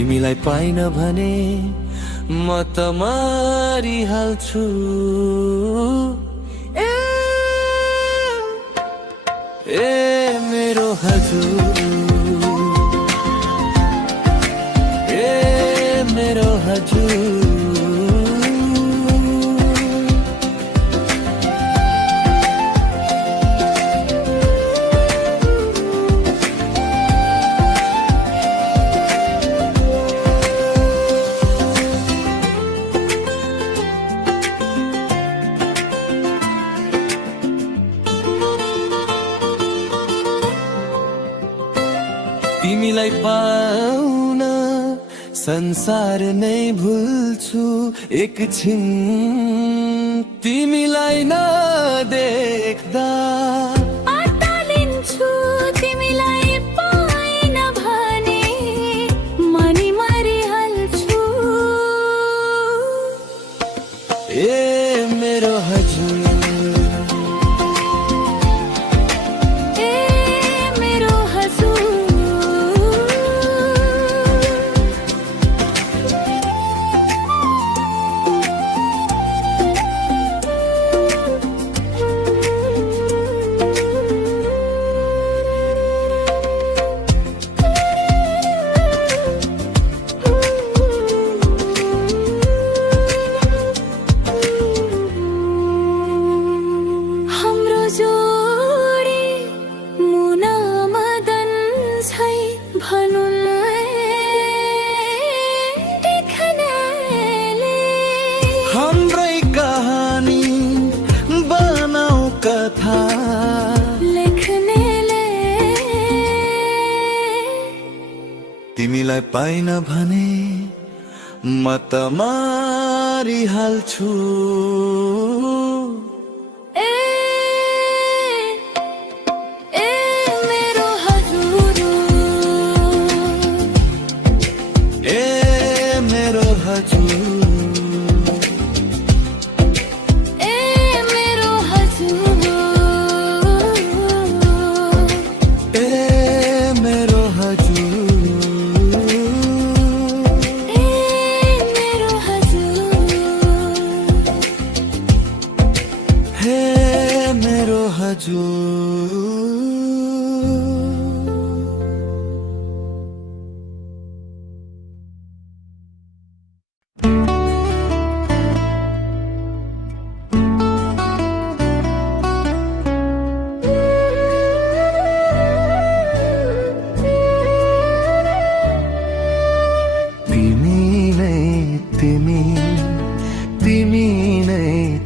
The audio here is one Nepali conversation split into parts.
तिमीलाई पाइन भने म त मरिहाल्छु। ए मेरो हजुर, ए मेरो हजुर। तिमीलाई पाउन संसार नै भुल्छु एकछिन, तिमीलाई नदेख्दा अत्तालिन्छु। तिमीलाई पाइन भने मनी मरिहाल्छु। ए मेरो हजुर, हाम्रै कहानी बनाऊ कथा लेख्नेले। तिमीलाई पाइन भने म त मरिहाल्छु।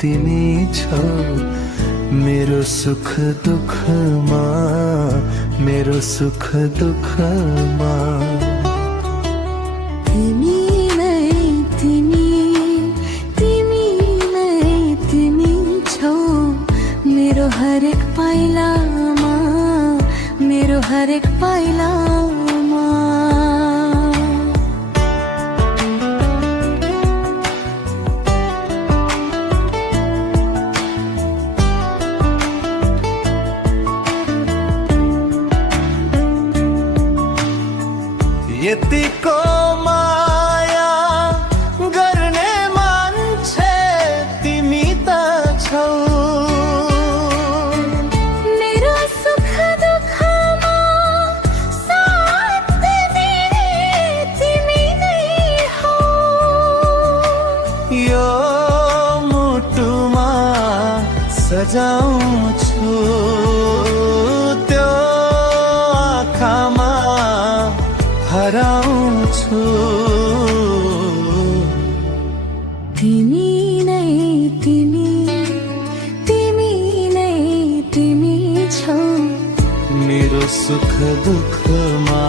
तिमी छौ मेरो सुख दुःखमा, मेरो सुख दुःखमा। तिमी नै तिमी, तिमी नै तिमी छौ मेरो हरेक पाइलामा, मेरो हरेक पाइलामा। यतिको माया गर्ने मान्छे तिमी त छौ, मेरो सुख दुःखमा साथ दिने तिमी नै हौ। यो मुटुमा सजाउँछु, त्यो आँखामा हराउँछु। तिमी नै तिमी, तिमी नै तिमी छौ मेरो सुख दुःखमा,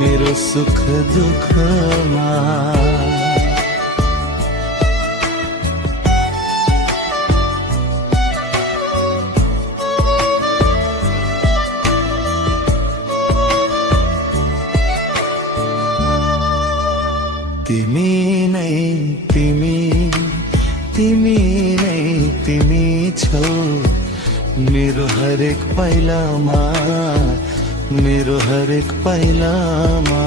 मेरो सुख दुःखमा। तिमी नै तिमी, तिमी नै तिमी छौ मेरो हरेक पाइलामा, मेरो हरेक पाइलामा।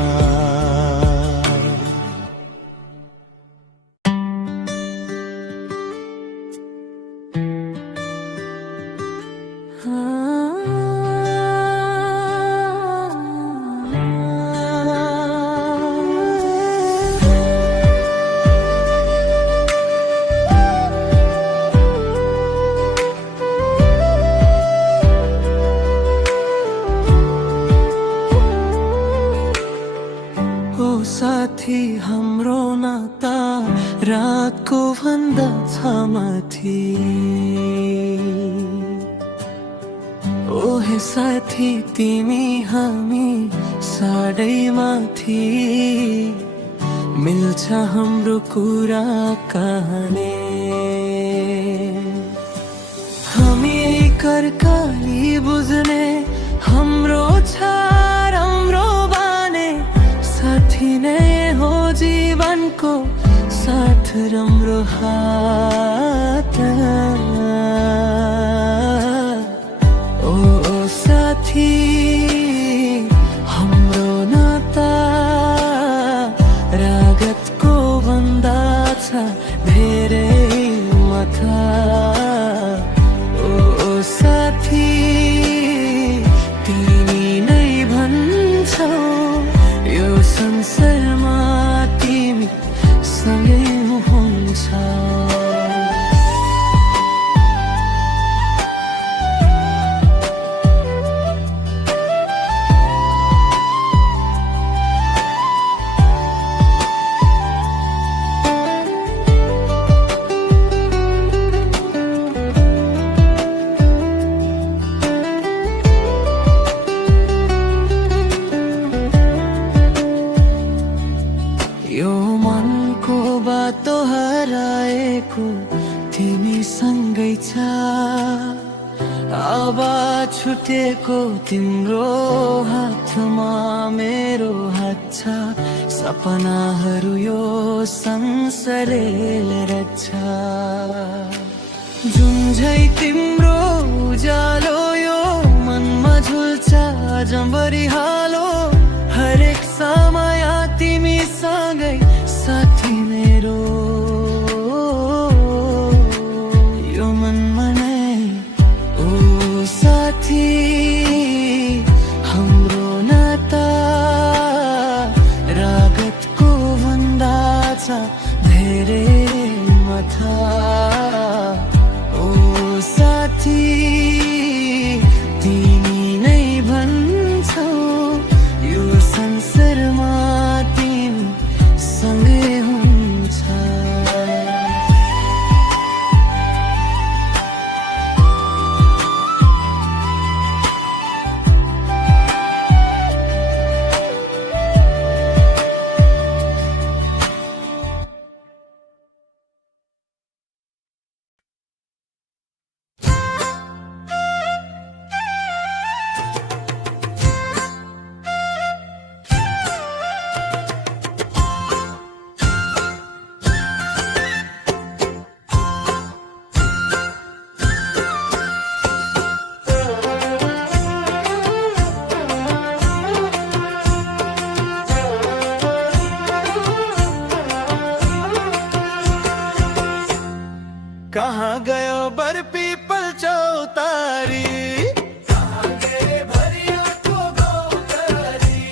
साथी हाम्रो नाता रातको भन्दा छ माथि। ओहे साथी तिमी हामी साडै माथि, मिल्छ हाम्रो कुरा कहानी। हामी कर्काली बुझ्ने हाम्रो छ राम्रो बाने, साथी नै हो जीवनको साथ राम्रो हात। ओ साथी हाम्रो नाता रागतको भन्दा छ धेरै माथा। ओ साथी तिमी नै भन्छौ यो संसारमा तिमी सँगै हुन्छ। यो मनको बाटो हराएको तिमीसँगै छ, अब छुटेको तिम्रो हातमा मेरो हात छ। सपनाहरू यो संसारले रच्छ, जुन तिम्रो उज्यालो यो मनमा झुल्छ जम्बरी हालो। हरेक समय तिमी सँगै साथी मेरो यो मनमा नै। ओ साथी हाम्रो नाता रागतको भन्दा छ धेरै माथा। ओ साथी तिमी नै भन्छौ यो संसारमा तिमी सँगै हुन्छ। कहाँ गयो बरपीपल चौतारी, कहाँ गए भरियाको गौतारी।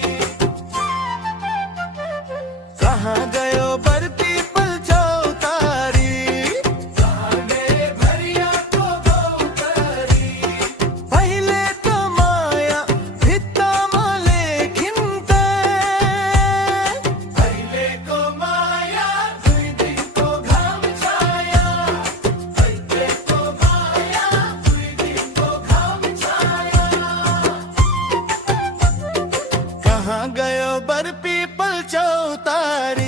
कहाँ गयो बरपीपल चौतारी, कहाँ गए भरियाको गौतारी। पहिले त माया भित्तामा लेखिन्थे, अहिलेको माया दुई दिनको घाम छाया। कहाँ गयो बरपीपल चौतारी।